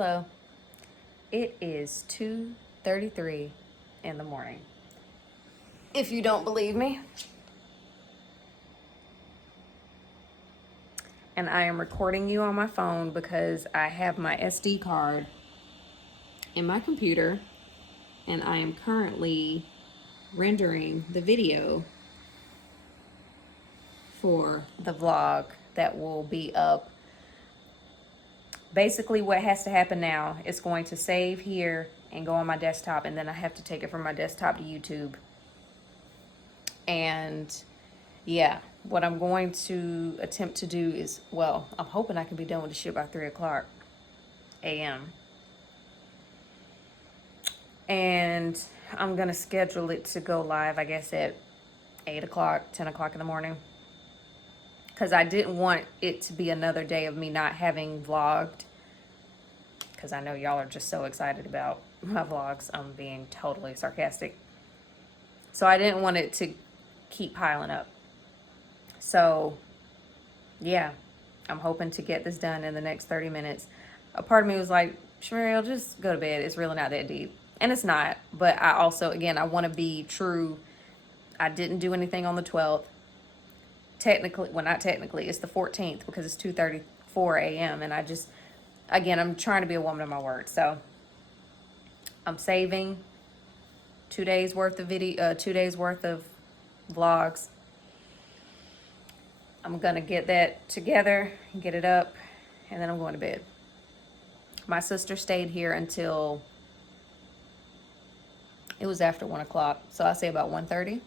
Hello. It is 2:33 in the morning. If you don't believe me. And I am recording you on my phone because I have my SD card in my computer and I am currently rendering the video for the vlog that will be up. Basically what has to happen now is going to save here and go on my desktop, and then I have to take it from my desktop to YouTube. And yeah, what I'm going to attempt to do is, well, I'm hoping I can be done with the shit by 3 o'clock a.m. And I'm going to schedule it to go live, I guess, at 8 o'clock, 10 o'clock in the morning. Because I didn't want it to be another day of me not having vlogged. Because I know y'all are just so excited about my vlogs. I'm being totally sarcastic. So I didn't want it to keep piling up. So, yeah, I'm hoping to get this done in the next 30 minutes. A part of me was like, Shamariel, just go to bed. It's really not that deep. And it's not. But I also, again, I want to be true. I didn't do anything on the 12th. Technically, well, not technically, it's the 14th because it's 2:34 a.m. And I just, again, I'm trying to be a woman of my word. So I'm saving 2 days worth of video, 2 days worth of vlogs. I'm gonna get that together, get it up, and then I'm going to bed. My sister stayed here until it was after 1 o'clock, so I say about 1:30.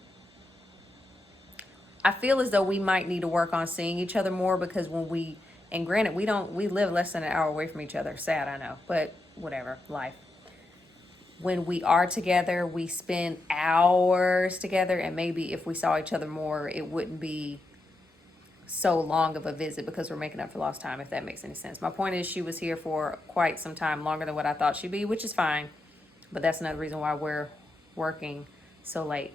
I feel as though we might need to work on seeing each other more, because when we, and granted, we live less than an hour away from each other. Sad, I know, but whatever, life. When we are together, we spend hours together, and maybe if we saw each other more, it wouldn't be so long of a visit because we're making up for lost time, if that makes any sense. My point is, she was here for quite some time, longer than what I thought she'd be, which is fine. But that's another reason why we're working so late.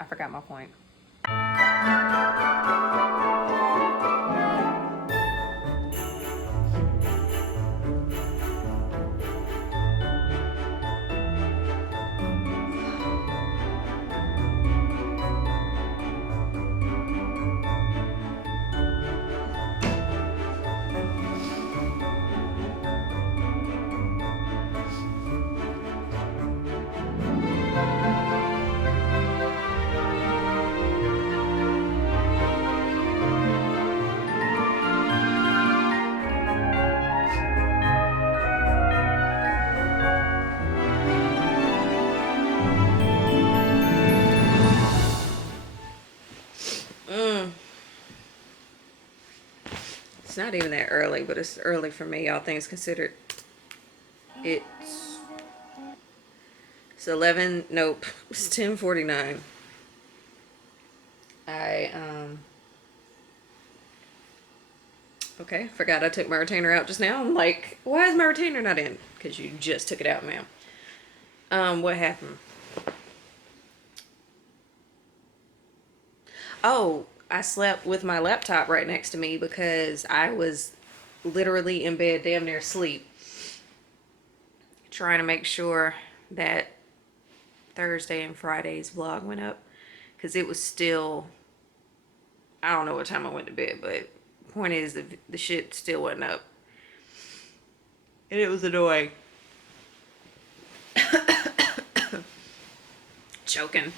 I forgot my point. It's not even that early, but it's early for me, all things considered. It's 11, nope, it's 10:49. Okay, forgot I took my retainer out just now. I'm like, why is my retainer not in? Because you just took it out, ma'am. What happened? Oh, I slept with my laptop right next to me because I was literally in bed, damn near asleep, trying to make sure that Thursday and Friday's vlog went up, because it was still, I don't know what time I went to bed, but point is, the shit still wasn't up, and it was annoying. Choking.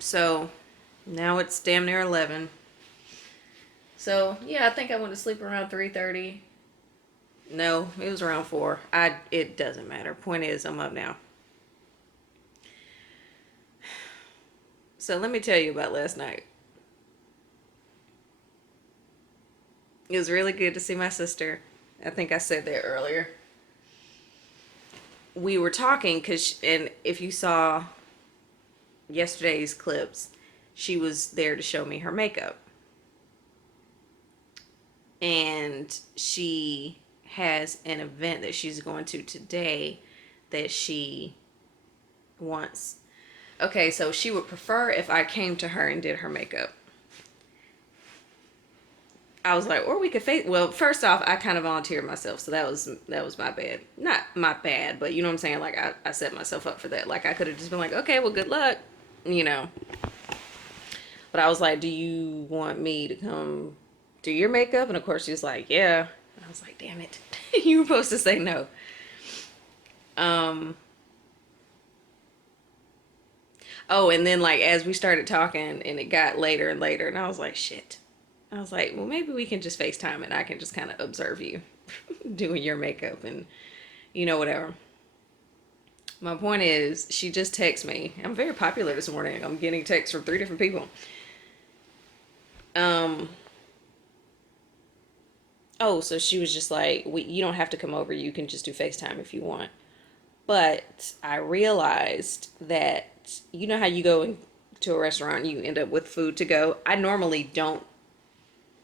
So now it's damn near 11. So yeah, I think I went to sleep around 3:30. No, it was around 4. It doesn't matter. Point is, I'm up now. So let me tell you about last night. It was really good to see my sister. I think I said that earlier. We were talking and if you saw yesterday's clips, she was there to show me her makeup. And she has an event that she's going to today that she wants. Okay, so she would prefer if I came to her and did her makeup. I was like, or we could face. Well, first off, I kind of volunteered myself, so that was my bad. Not my bad, but you know what I'm saying. Like I set myself up for that. Like I could have just been like, okay, well, good luck, you know. But I was like, do you want me to come do your makeup? And of course, she was like, yeah. And I was like, damn it, you were supposed to say no. Um. Oh, and then like as we started talking, and it got later and later, and I was like, shit. I was like, well, maybe we can just FaceTime and I can just kind of observe you doing your makeup and, whatever. My point is, she just texted me. I'm very popular this morning. I'm getting texts from 3 different people. Um, oh, so she was just like, you don't have to come over. You can just do FaceTime if you want. But I realized that, you know how you go to a restaurant, you end up with food to go. I normally don't.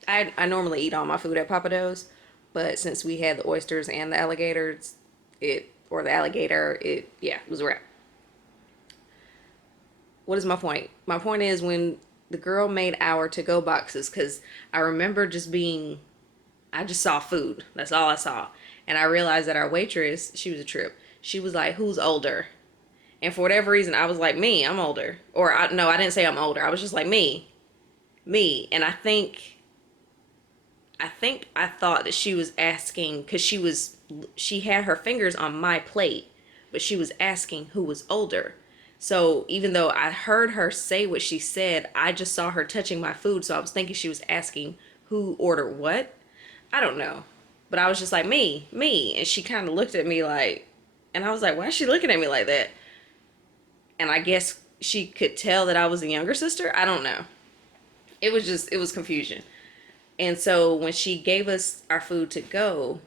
I normally eat all my food at Papa Do's, but since we had the oysters and the alligators, the alligator, yeah, it was a wrap. What is my point? My point is when the girl made our to go boxes, because I remember I just saw food. That's all I saw. And I realized that our waitress, she was a trip. She was like, who's older? And for whatever reason, I was like, me, I'm older. No, I didn't say I'm older. I was just like, me. And I thought that she was asking, because she had her fingers on my plate, but she was asking who was older. So even though I heard her say what she said, I just saw her touching my food. So I was thinking she was asking who ordered what. I don't know. But I was just like, me. And she kind of looked at me like, and I was like, why is she looking at me like that? And I guess she could tell that I was the younger sister. I don't know. It was confusion. And so when she gave us our food to go,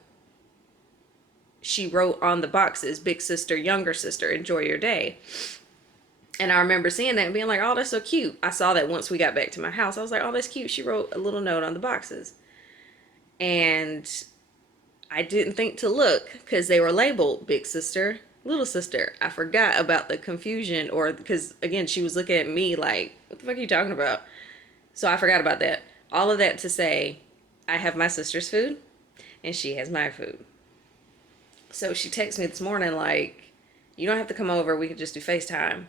she wrote on the boxes, big sister, younger sister, enjoy your day. And I remember seeing that and being like, oh, that's so cute. I saw that once we got back to my house. I was like, oh, that's cute. She wrote a little note on the boxes. And I didn't think to look because they were labeled big sister, little sister. I forgot about the confusion, or because, again, she was looking at me like, what the fuck are you talking about? So I forgot about that. All of that to say, I have my sister's food and she has my food. So she texted me this morning like, you don't have to come over. We could just do FaceTime.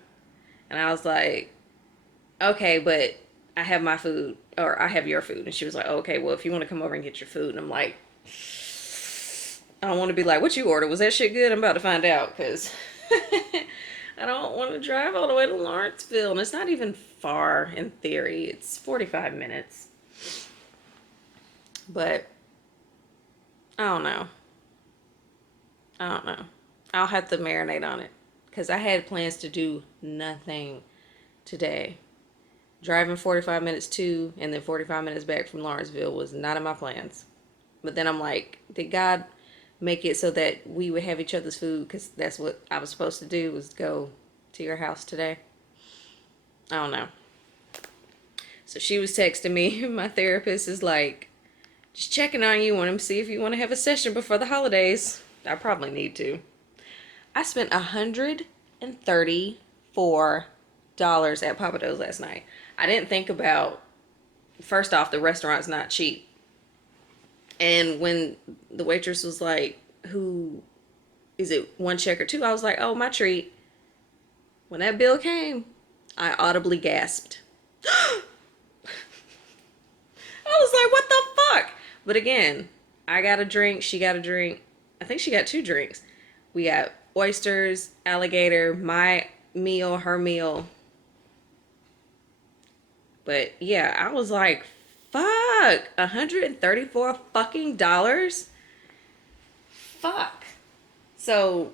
And I was like, okay, but I have my food, or I have your food. And she was like, oh, okay, well, if you want to come over and get your food. And I'm like, I don't want to be like, what you ordered? Was that shit good? I'm about to find out because I don't want to drive all the way to Lawrenceville. And it's not even far in theory. It's 45 minutes. But I don't know. I don't know. I'll have to marinate on it because I had plans to do nothing today. Driving 45 minutes to and then 45 minutes back from Lawrenceville was not in my plans. But then I'm like, did God make it so that we would have each other's food? Because that's what I was supposed to do, was go to your house today. I don't know. So she was texting me. My therapist is like, just checking on you. Want to see if you want to have a session before the holidays. I probably need to. I spent $134 at Papa Do's last night. I didn't think about, first off, the restaurant's not cheap. And when the waitress was like, who is it, one check or two? I was like, oh, my treat. When that bill came, I audibly gasped. I was like, what the fuck? But again, I got a drink, she got a drink. I think she got 2 drinks. We got oysters, alligator, my meal, her meal. But yeah, I was like, fuck, 134 fucking dollars? Fuck. So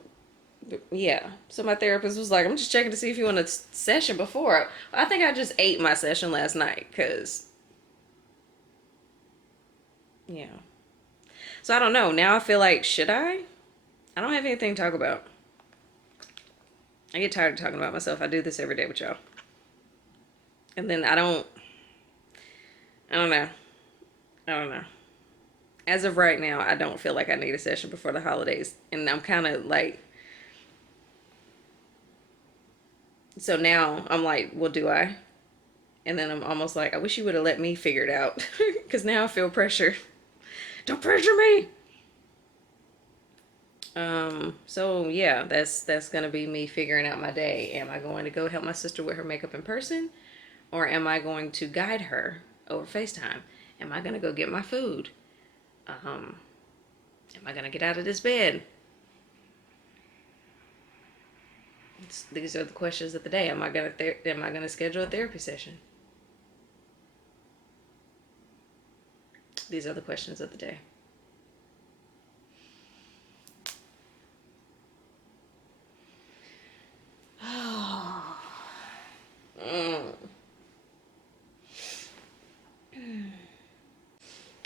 yeah. So my therapist was like, I'm just checking to see if you want a session before. I think I just ate my session last night because, yeah. So I don't know. Now I feel like, should I? I don't have anything to talk about. I get tired of talking about myself. I do this every day with y'all. And then I don't know. I don't know. As of right now, I don't feel like I need a session before the holidays. And I'm kind of like, so now I'm like, well, do I? And then I'm almost like, I wish you would have let me figure it out. Because now I feel pressure. Don't pressure me. So yeah, that's gonna be me figuring out my day. Am I going to go help my sister with her makeup in person? Or am I going to guide her over FaceTime? Am I gonna go get my food? Am I gonna get out of this bed? These are the questions of the day. Am I gonna schedule a therapy session? These are the questions of the day.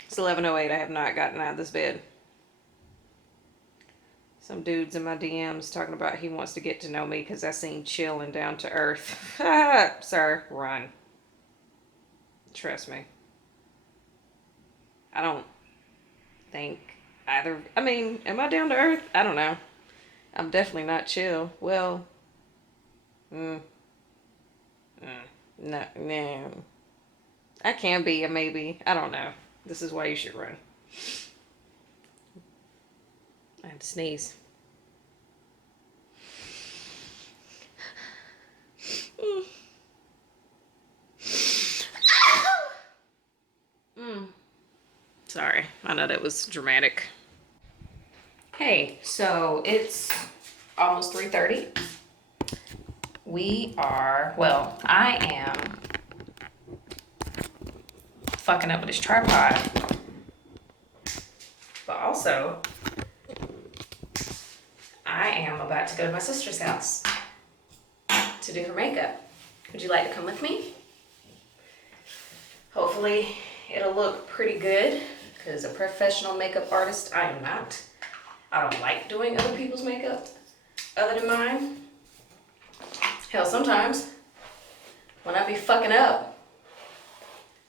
It's 11:08. I have not gotten out of this bed. Some dudes in my DMs talking about he wants to get to know me because I seem chill and down to earth. Sir, run. Trust me. I don't think either. I mean, am I down to earth? I don't know. I'm definitely not chill. Well, no. I can be a maybe. I don't know. This is why you should run. I had to sneeze. Sorry, I know that was dramatic. Hey, so it's almost 3:30. I am fucking up with this tripod. But also, I am about to go to my sister's house to do her makeup. Would you like to come with me? Hopefully it'll look pretty good because a professional makeup artist I am not. I don't like doing other people's makeup other than mine. Hell, sometimes when I be fucking up,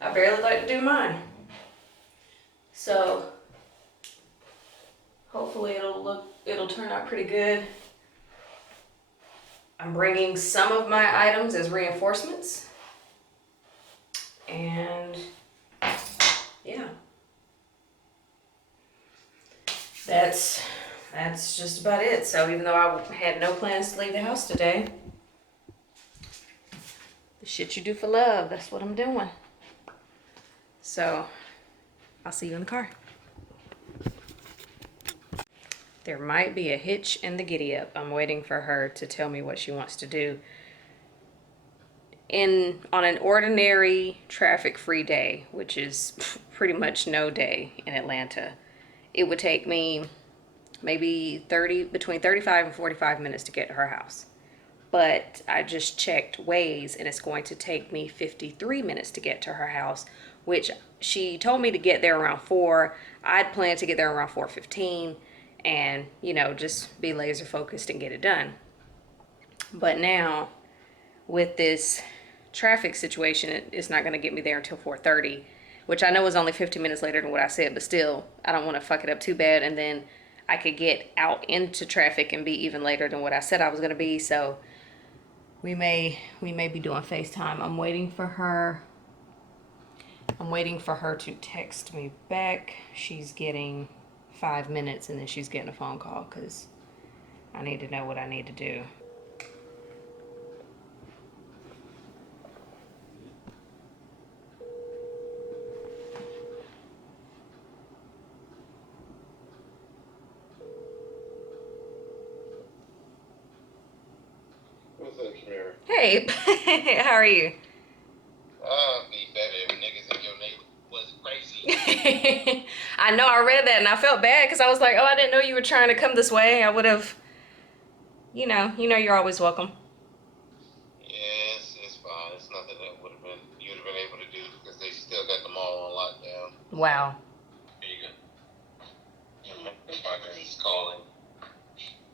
I barely like to do mine. So hopefully it'll turn out pretty good. I'm bringing some of my items as reinforcements. And yeah, that's just about it. So even though I had no plans to leave the house today, the shit you do for love, that's what I'm doing. So I'll see you in the car. There might be a hitch in the giddy up. I'm waiting for her to tell me what she wants to do. On an ordinary traffic-free day, which is pretty much no day in Atlanta, it would take me maybe between 35 and 45 minutes to get to her house. But I just checked Waze and it's going to take me 53 minutes to get to her house, which she told me to get there around 4. I'd planned to get there around 4:15 and, just be laser focused and get it done. But now with this traffic situation, it's not going to get me there until 4:30, which I know is only 15 minutes later than what I said, but still, I don't want to fuck it up too bad, and then I could get out into traffic and be even later than what I said I was going to be. So we may be doing FaceTime. I'm waiting for her to text me back. She's getting 5 minutes and then she's getting a phone call because I need to know what I need to do. What's up, Shamira? Hey, how are you? Be better if niggas in your neighborhood was crazy. I know, I read that and I felt bad because I was like, oh, I didn't know you were trying to come this way. I would have, you're always welcome. Yeah, it's fine. It's nothing that you'd have been able to do because they still got them all on lockdown. Wow. There you go. My partner is calling.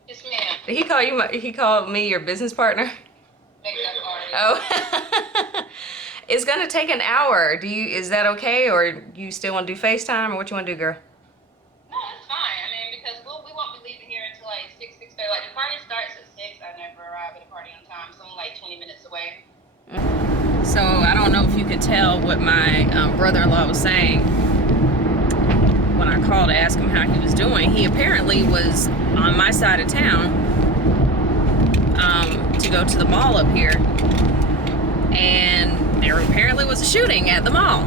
Yes, ma'am. Did he call you? He called me your business partner? Makeup artist. Oh. It's gonna take an hour. Is that okay, or you still want to do FaceTime, or what you want to do, girl? No, it's fine. I mean, because we won't be leaving here until like 6:30. Like the party starts at 6. I never arrive at a party on time, so I'm like 20 minutes away. So I don't know if if you could tell what my brother-in-law was saying when I called to ask him how he was doing. He apparently was on my side of town to go to the mall up here, and there apparently was a shooting at the mall.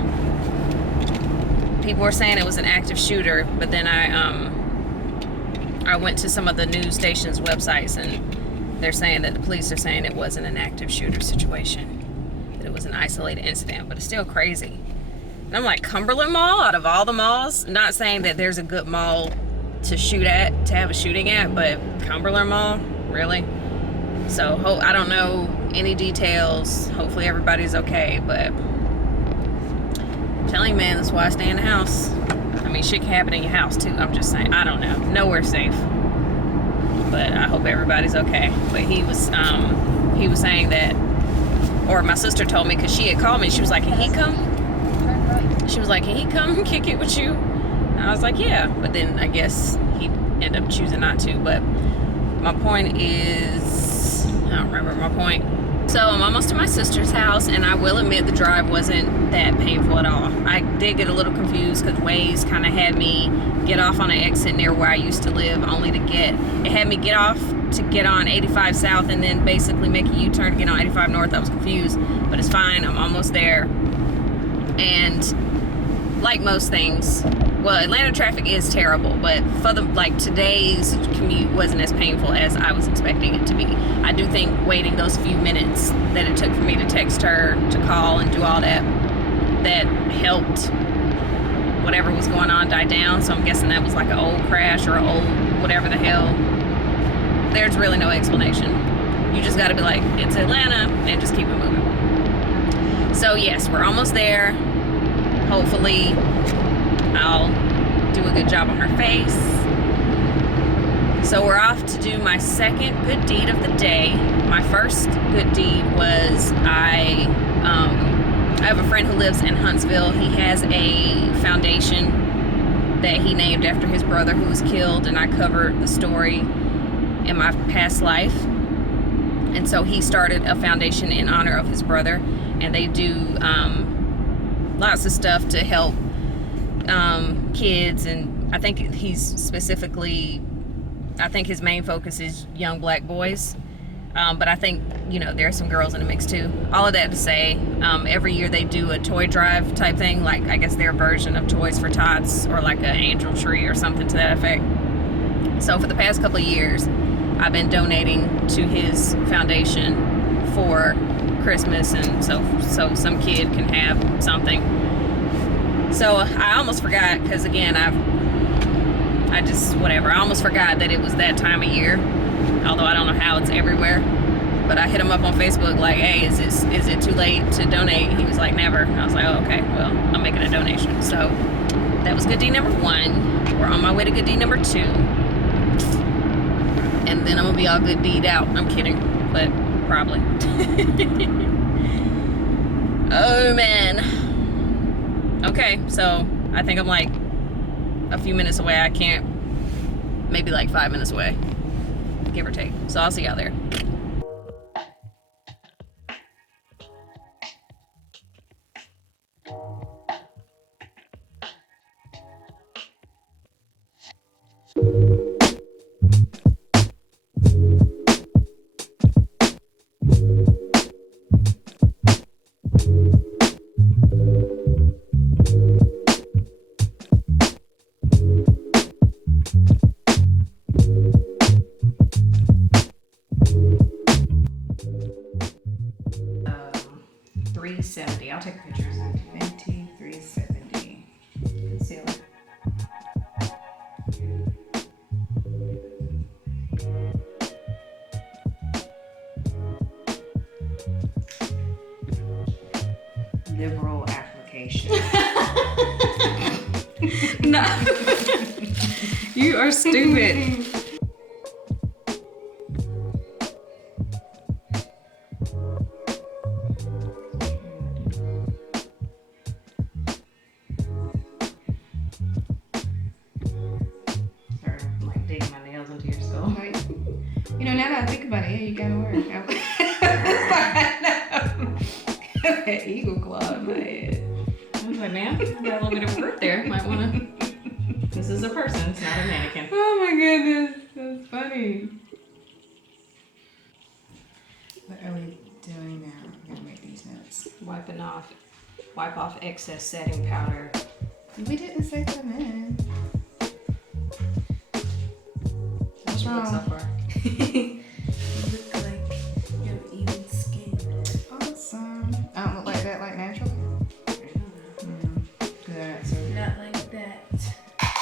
People were saying it was an active shooter, but then I went to some of the news stations' websites, and they're saying that the police are saying it wasn't an active shooter situation, that it was an isolated incident, but it's still crazy. And I'm like, Cumberland Mall, out of all the malls, not saying that there's a good mall to shoot at, to have a shooting at, but Cumberland Mall, really? So I don't know any details. Hopefully everybody's okay, but I'm telling you, man, that's why I stay in the house. I mean, shit can happen in your house too. I'm just saying, I don't know. Nowhere's safe. But I hope everybody's okay. But he was saying that, or my sister told me, because she had called me. She was like, can he come? She was like, can he come kick it with you? And I was like, yeah. But then I guess he ended up choosing not to. But my point is, I don't remember my point. So I'm almost to my sister's house, and I will admit the drive wasn't that painful at all. I did get a little confused because Waze kind of had me get off on an exit near where I used to live, only to it had me get off to get on 85 South and then basically make a U-turn to get on 85 North. I was confused, but it's fine. I'm almost there. And like most things, well, Atlanta traffic is terrible, but for today's commute wasn't as painful as I was expecting it to be. I do think waiting those few minutes that it took for me to text her, to call and do all that helped whatever was going on die down. So I'm guessing that was like an old crash or an old whatever the hell. There's really no explanation. You just gotta be like, it's Atlanta, and just keep it moving. So yes, we're almost there. Hopefully I'll do a good job on her face. So we're off to do my second good deed of the day. My first good deed was I have a friend who lives in Huntsville. He has a foundation that he named after his brother who was killed, and I covered the story in my past life. And so he started a foundation in honor of his brother, and they do lots of stuff to help kids, and I think I think his main focus is young black boys, but I think, there's some girls in the mix too. All of that to say, every year they do a toy drive type thing, like I guess their version of Toys for Tots, or like an angel tree or something to that effect. So for the past couple of years, I've been donating to his foundation for Christmas, and so some kid can have something. So I almost forgot, because again, I almost forgot that it was that time of year, although I don't know how it's everywhere. But I hit him up on Facebook like, hey, is it too late to donate? He was like, never. I was like, oh, okay, well, I'm making a donation. So that was good deed number 1. We're on my way to good deed number 2. And then I'm gonna be all good deed out. I'm kidding, but probably. Oh man. Okay, so I think I'm like a few minutes away. I can't, maybe like 5 minutes away, give or take. So I'll see y'all there. $370. I'll take pictures. $23.70. Conceal it. Liberal application. No. You are stupid. Now that I think about it, yeah, you gotta work. That eagle claw in my head. I was like, man, I got a little bit of work there. Might want to. This is a person, it's not a mannequin. Oh my goodness, that's funny. What are we doing now? I'm gonna make these notes. Wipe off excess setting powder. We didn't say them in. What's Look so wrong? far. You look like you have even skin. Awesome. I don't look like that, like naturally. Good. So, Not like that.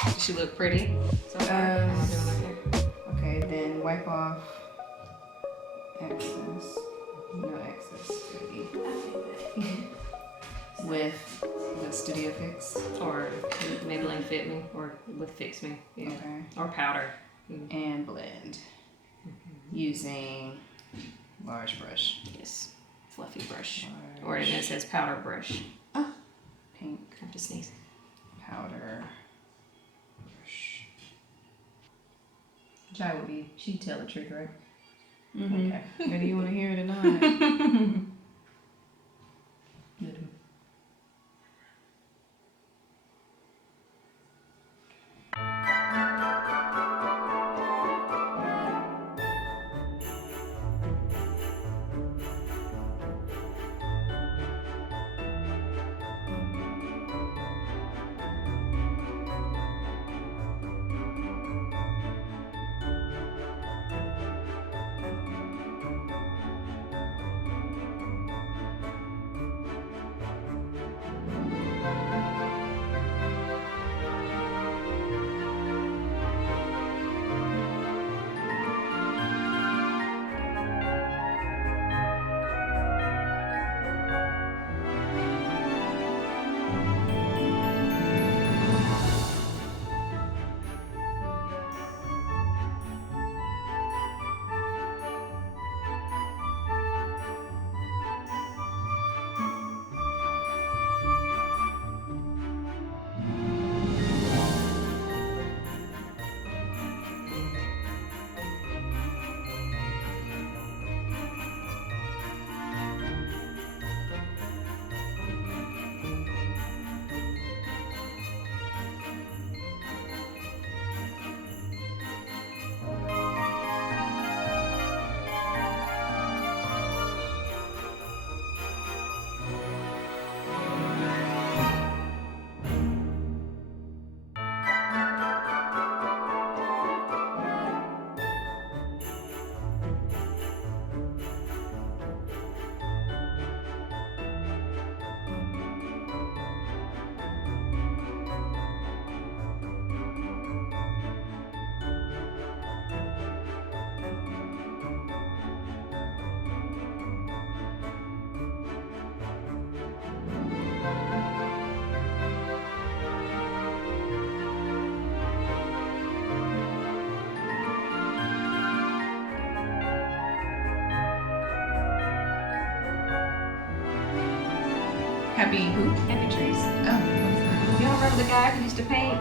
Does she look pretty so far? Am I doing okay? okay, then wipe off excess. No excess. Goody. With the Studio Fix. Or Maybelline Fit Me, or with Fix Me. Yeah. Okay. Or powder. And blend. Using large brush. Yes. Fluffy brush. Large. Or it says powder brush. Pink I have to sneeze. powder brush. Jai would be, she'd tell the truth, right? Mm-hmm. Okay. Whether you want to hear it or not. Good. Happy who? Happy trees. Oh, what's that? You don't remember the guy who used to paint?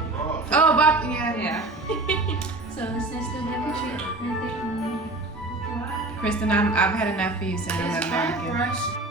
Oh, Bob, yeah. Yeah. So it says still happy tree right there. Kristen, I've had enough for you saying I'm It's American. brush.